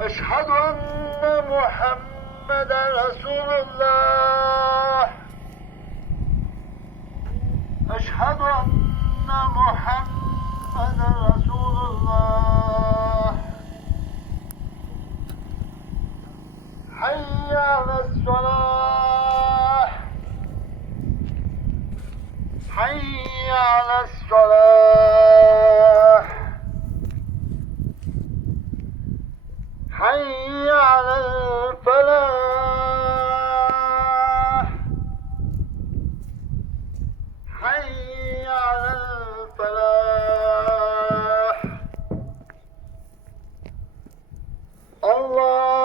أشهد أن محمدا رسول الله. أشهد أن محمدا رسول الله. حي على الصلاة. حي على الصلاة. حي على الفلاح. حي على الفلاح. الله